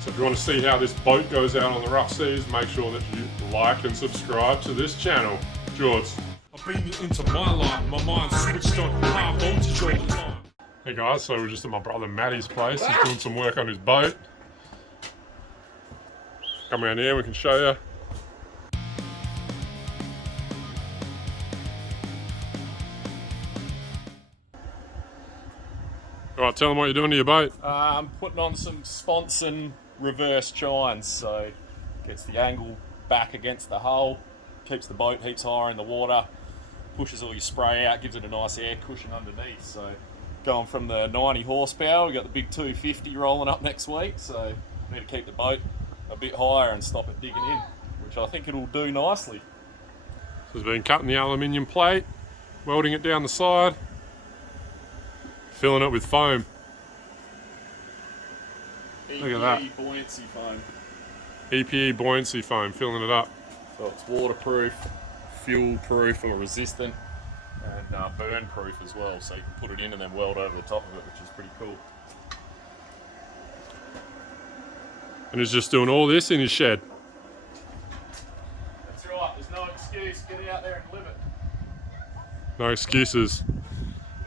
So if you want to see how this boat goes out on the rough seas, make sure that you like and subscribe to this channel. George. I've been into my life, my mind's switched on high voltage all the time. Hey guys, so we're just at my brother Matty's place. He's doing some work on his boat. Come around here, we can show you. Alright, tell them what you're doing to your boat. I'm putting on some sponson reverse chines, so gets the angle back against the hull, keeps the boat heaps higher in the water, pushes all your spray out, gives it a nice air cushion underneath. So going from the 90 horsepower, we've got the big 250 rolling up next week, so we need to keep the boat a bit higher and stop it digging in, which I think it'll do nicely. So he's been cutting the aluminium plate, welding it down the side, filling it with foam. Look at that. Buoyancy foam. EPE buoyancy foam, filling it up. So it's waterproof, fuel proof or resistant, and burn proof as well, so you can put it in and then weld over the top of it, which is pretty cool. And he's just doing all this in his shed. That's right, there's no excuse, get out there and live it. No excuses.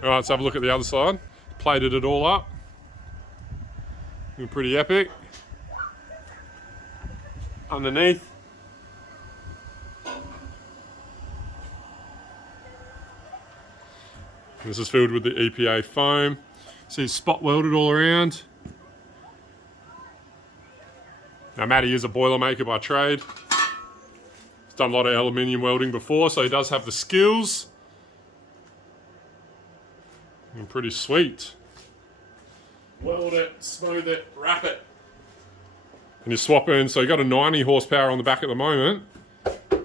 Alright, let's have a look at the other side. Plated it all up. Looking pretty epic. Underneath. This is filled with the EPA foam. See, it's spot welded all around. Now, Matty is a boilermaker by trade. He's done a lot of aluminium welding before, so he does have the skills. And pretty sweet. Weld it, smooth it, wrap it. And you swap in, so you got a 90 horsepower on the back at the moment.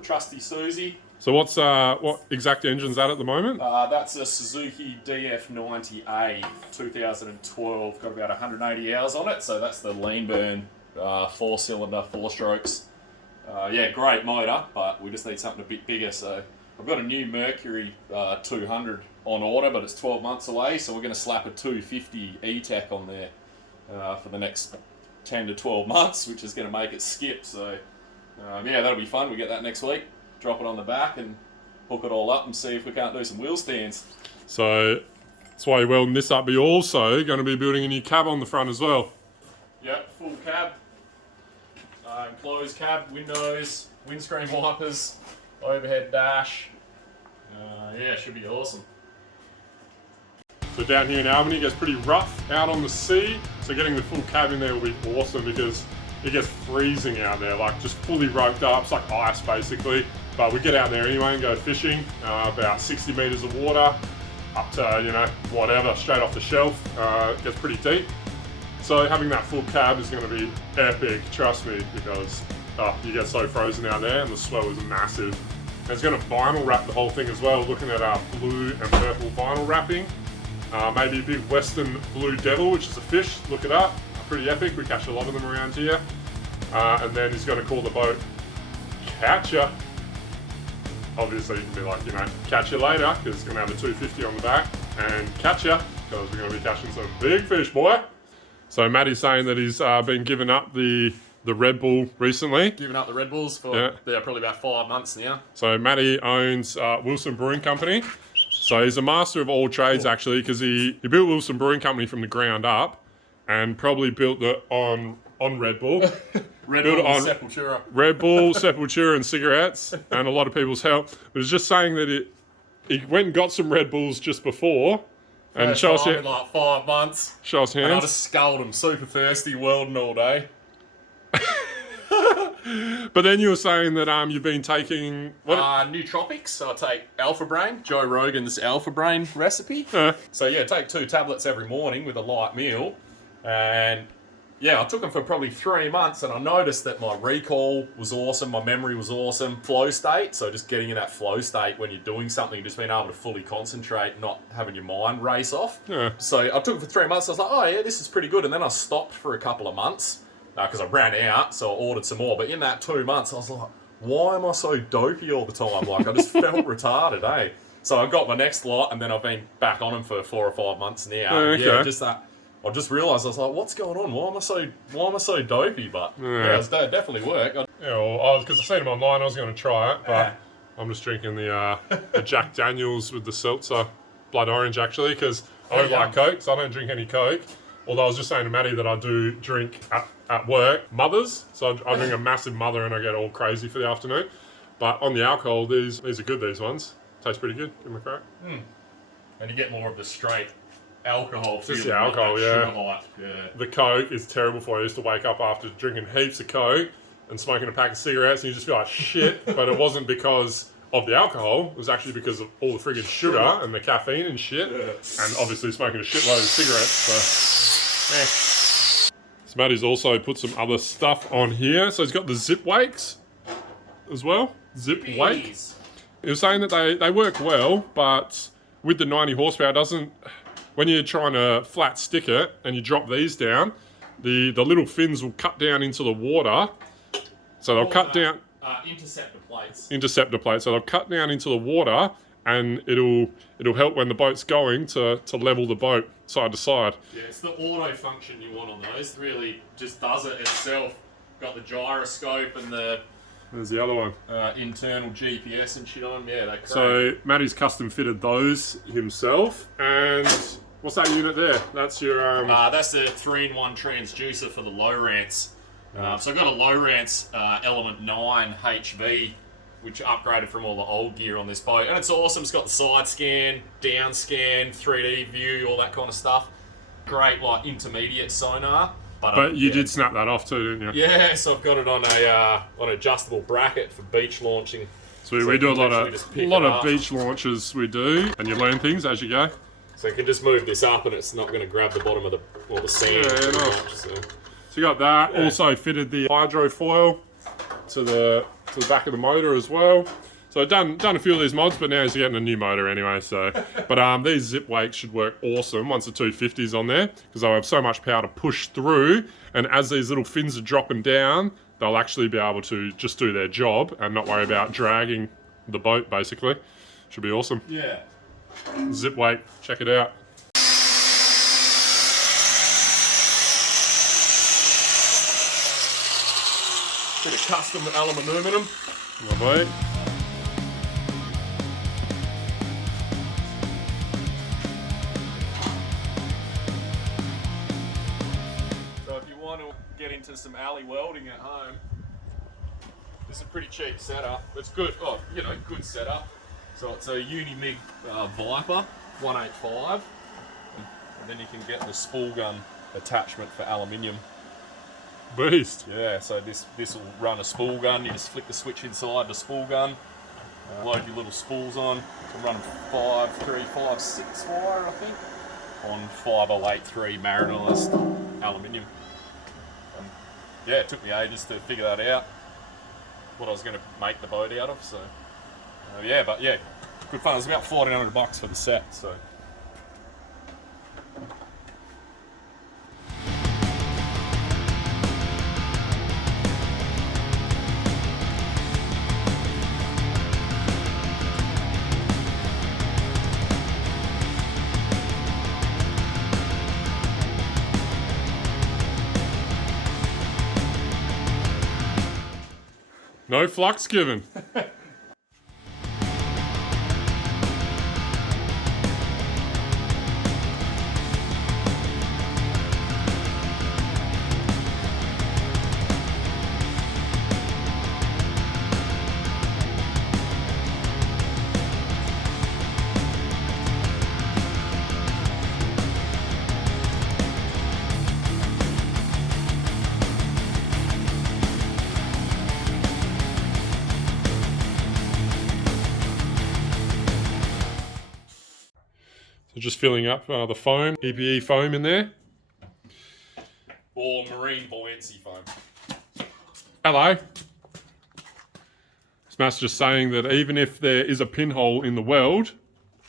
Trusty Susie. So what exact engine's that at the moment? That's a Suzuki DF90A 2012. Got about 180 hours on it, so that's the lean burn 4-cylinder, 4 strokes. Yeah, great motor, but we just need something a bit bigger. So I've got a new Mercury 200 on order, but it's 12 months away, so we're going to slap a 250 Etec on there for the next 10 to 12 months, which is going to make it skip. So yeah, that'll be fun. We get that next week, drop it on the back and hook it all up and see if we can't do some wheel stands. So that's why you're welding this up, but you're also going to be building a new cab on the front as well. Yep, full cab, enclosed cab, windows, windscreen wipers, overhead dash. Yeah, should be awesome. So down here in Albany it gets pretty rough out on the sea, so getting the full cab in there will be awesome because it gets freezing out there, like just fully roped up. It's like ice basically, but we get out there anyway and go fishing, about 60 meters of water, up to, you know, whatever, straight off the shelf. It gets pretty deep. So having that full cab is going to be epic, trust me, because you get so frozen out there and the swell is massive. And it's going to vinyl wrap the whole thing as well, looking at our blue and purple vinyl wrapping. Maybe a big western blue devil, which is a fish, look it up, pretty epic, we catch a lot of them around here. And then he's going to call the boat Catcher. Obviously you can be like, you know, catch you later, because it's going to have a 250 on the back, and Catcher, because we're going to be catching some big fish, boy. So Matty's saying that he's been giving up the Red Bull recently. Giving up the Red Bulls for probably about 5 months now. So Matty owns Wilson Brewing Company. So he's a master of all trades actually, because he built Wilson Brewing Company from the ground up and probably built it on Red Bull. Red Bull, Sepultura. Red Bull, Sepultura and cigarettes and a lot of people's help. But he's just saying that he went and got some Red Bulls just before. And show us in like 5 months. Show us hands. And I just sculled him, super thirsty, welding all day. But then you were saying that you've been taking what? Nootropics. So I take Alpha Brain, Joe Rogan's Alpha Brain recipe. So yeah, take 2 tablets every morning with a light meal, and yeah, I took them for probably 3 months, and I noticed that my recall was awesome, my memory was awesome, flow state. So just getting in that flow state when you're doing something, just being able to fully concentrate, not having your mind race off. Yeah. So I took it for 3 months. I was like, oh yeah, this is pretty good, and then I stopped for a couple of months. Because I ran out, so I ordered some more. But in that 2 months, I was like, why am I so dopey all the time? Like, I just felt retarded, eh? So I got my next lot, and then I've been back on them for 4 or 5 months now. Okay. Yeah, just that I just realised, I was like, what's going on? Why am I so dopey? But yeah, it definitely work. Yeah, well, because I've seen them online, I was going to try it, but I'm just drinking the Jack Daniels with the seltzer, blood orange actually, because I don't like Coke, so I don't drink any Coke. Although I was just saying to Matty that I do drink at work Mothers, so I drink a massive Mother and I get all crazy for the afternoon. But on the alcohol, these are good. These ones taste pretty good. Give them a crack. And you get more of the straight alcohol. Just the alcohol, yeah. Sugar height. Yeah. The Coke is terrible for you. I used to wake up after drinking heaps of Coke and smoking a pack of cigarettes, and you just feel like shit. But it wasn't because of the alcohol. It was actually because of all the friggin' sugar and the caffeine and shit, and obviously smoking a shitload of cigarettes. So Matty's also put some other stuff on here. So he's got the ZipWakes as well. ZipWakes. He was saying that they work well, but with the 90 horsepower, doesn't. When you're trying to flat stick it and you drop these down, the little fins will cut down into the water. So they'll cut down. Interceptor plates. Interceptor plates. So they'll cut down into the water, and it'll help when the boat's going to level the boat side to side. Yeah, it's the auto function you want on those. Really just does it itself. Got the gyroscope and the There's the other one. Internal GPS and shit on them. Yeah, they're crazy. So Matty's custom fitted those himself. And what's that unit there? That's your that's the 3-in-1 transducer for the Lowrance. So I've got a Lowrance Element 9 HV, which upgraded from all the old gear on this boat. And it's awesome. It's got the side scan, down scan, 3D view, all that kind of stuff. Great, like, intermediate sonar. But you did snap that off too, didn't you? Yeah, so I've got it on an adjustable bracket for beach launching. So we do a lot of beach launches, we do. And you learn things as you go. So you can just move this up and it's not going to grab the bottom of the sand. Yeah, nice. So you got that. Yeah. Also fitted the hydrofoil to the back of the motor as well. So I've done a few of these mods, but now he's getting a new motor anyway. So, but these ZipWakes should work awesome once the 250's on there, because they'll have so much power to push through. And as these little fins are dropping down, they'll actually be able to just do their job and not worry about dragging the boat. Basically, should be awesome. Yeah. ZipWake, check it out. Bit of custom aluminium. Lovely. So if you want to get into some alley welding at home, this is a pretty cheap setup. It's good. Oh, good setup. So it's a Unimig Viper 185, and then you can get the spool gun attachment for aluminium. Beast. Yeah, so this will run a spool gun. You just flick the switch inside the spool gun, load your little spools on. I'm running 5.356 wire, I think, on 5083 marinized aluminium. Yeah, it took me ages to figure that out, what I was going to make the boat out of. So yeah, good fun. It was about $1,400 for the set. So. No flux given. Just filling up the foam, EPE foam in there. Or marine buoyancy foam. Hello. Smash just saying that even if there is a pinhole in the weld,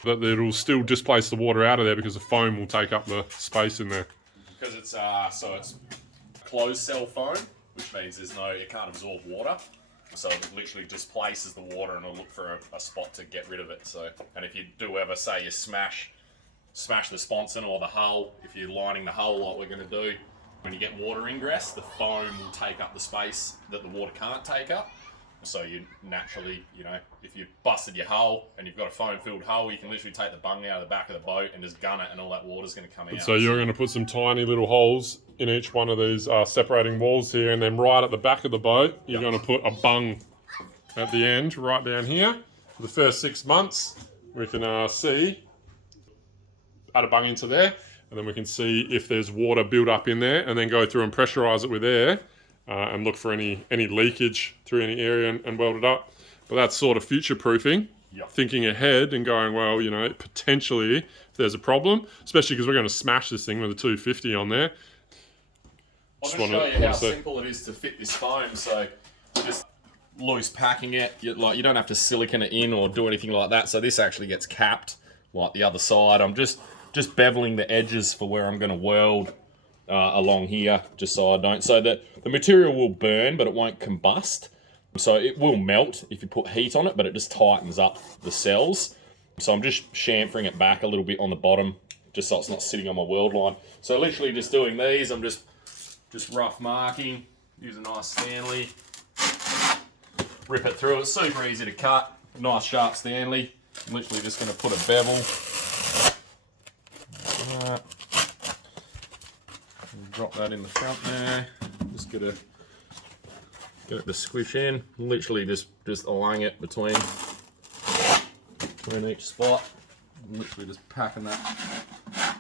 that it'll still displace the water out of there because the foam will take up the space in there. Because it's it's closed cell foam, which means it can't absorb water. So it literally displaces the water and it'll look for a spot to get rid of it. So, and if you do ever say you smash smash the sponson or the hull. If you're lining the hull like we're going to do, when you get water ingress, the foam will take up the space that the water can't take up. So you naturally, you know, if you busted your hull and you've got a foam-filled hull, you can literally take the bung out of the back of the boat and just gun it, and all that water's going to come out. So you're going to put some tiny little holes in each one of these separating walls here, and then right at the back of the boat, you're going to put a bung at the end, right down here. For the first 6 months, we can see, add a bung into there, and then we can see if there's water build up in there, and then go through and pressurize it with air, and look for any leakage through any area and weld it up. But that's sort of future-proofing, thinking ahead and going, well, you know, potentially if there's a problem, especially because we're going to smash this thing with a 250 on there. I'll just show you how simple it is to fit this foam. So just loose packing it, you don't have to silicone it in or do anything like that. So this actually gets capped like the other side. I'm just beveling the edges for where I'm going to weld along here, just so I don't. So that the material will burn, but it won't combust. So it will melt if you put heat on it, but it just tightens up the cells. So I'm just chamfering it back a little bit on the bottom, just so it's not sitting on my weld line. So literally just doing these, I'm just rough marking, use a nice Stanley, rip it through. It's super easy to cut, nice sharp Stanley. I'm literally just going to put a bevel. Drop that in the front there. Just get it to squish in. Literally just along it between each spot. I'm literally just packing that.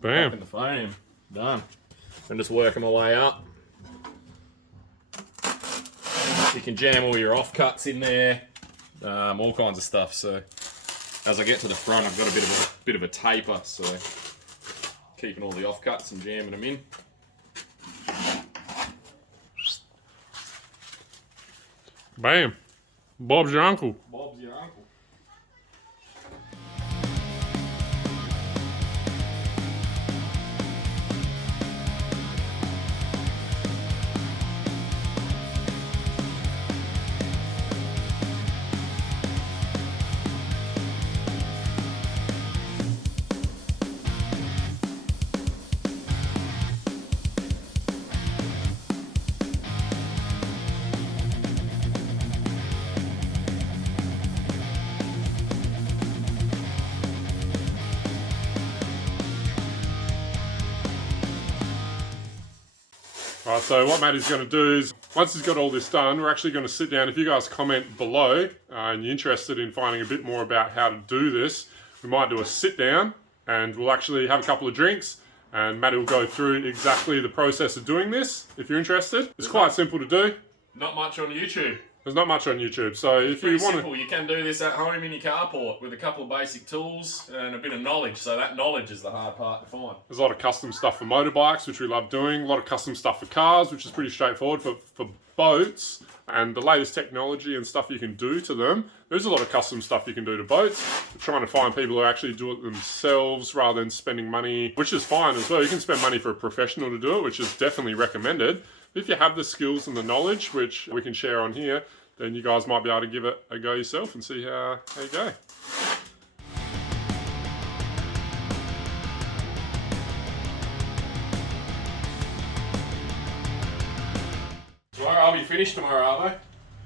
Bam. In the foam. Done. And just working my way up. You can jam all your offcuts in there, all kinds of stuff. So as I get to the front, I've got a bit of a taper, so keeping all the offcuts and jamming them in. Bam. Bob's your uncle. Bob's your uncle. Right, so what Matty's going to do is, once he's got all this done, we're actually going to sit down. If you guys comment below and you're interested in finding a bit more about how to do this, we might do a sit down and we'll actually have a couple of drinks and Matty will go through exactly the process of doing this, if you're interested. It's quite simple to do. Not much on YouTube. There's not much on YouTube, so if you want to... You can do this at home in your carport with a couple of basic tools and a bit of knowledge, so that knowledge is the hard part to find. There's a lot of custom stuff for motorbikes, which we love doing, a lot of custom stuff for cars, which is pretty straightforward. For boats and the latest technology and stuff you can do to them, there's a lot of custom stuff you can do to boats. We're trying to find people who actually do it themselves rather than spending money, which is fine as well. You can spend money for a professional to do it, which is definitely recommended. But if you have the skills and the knowledge, which we can share on here, then you guys might be able to give it a go yourself and see how you go. Tomorrow, I'll be finished tomorrow, are they?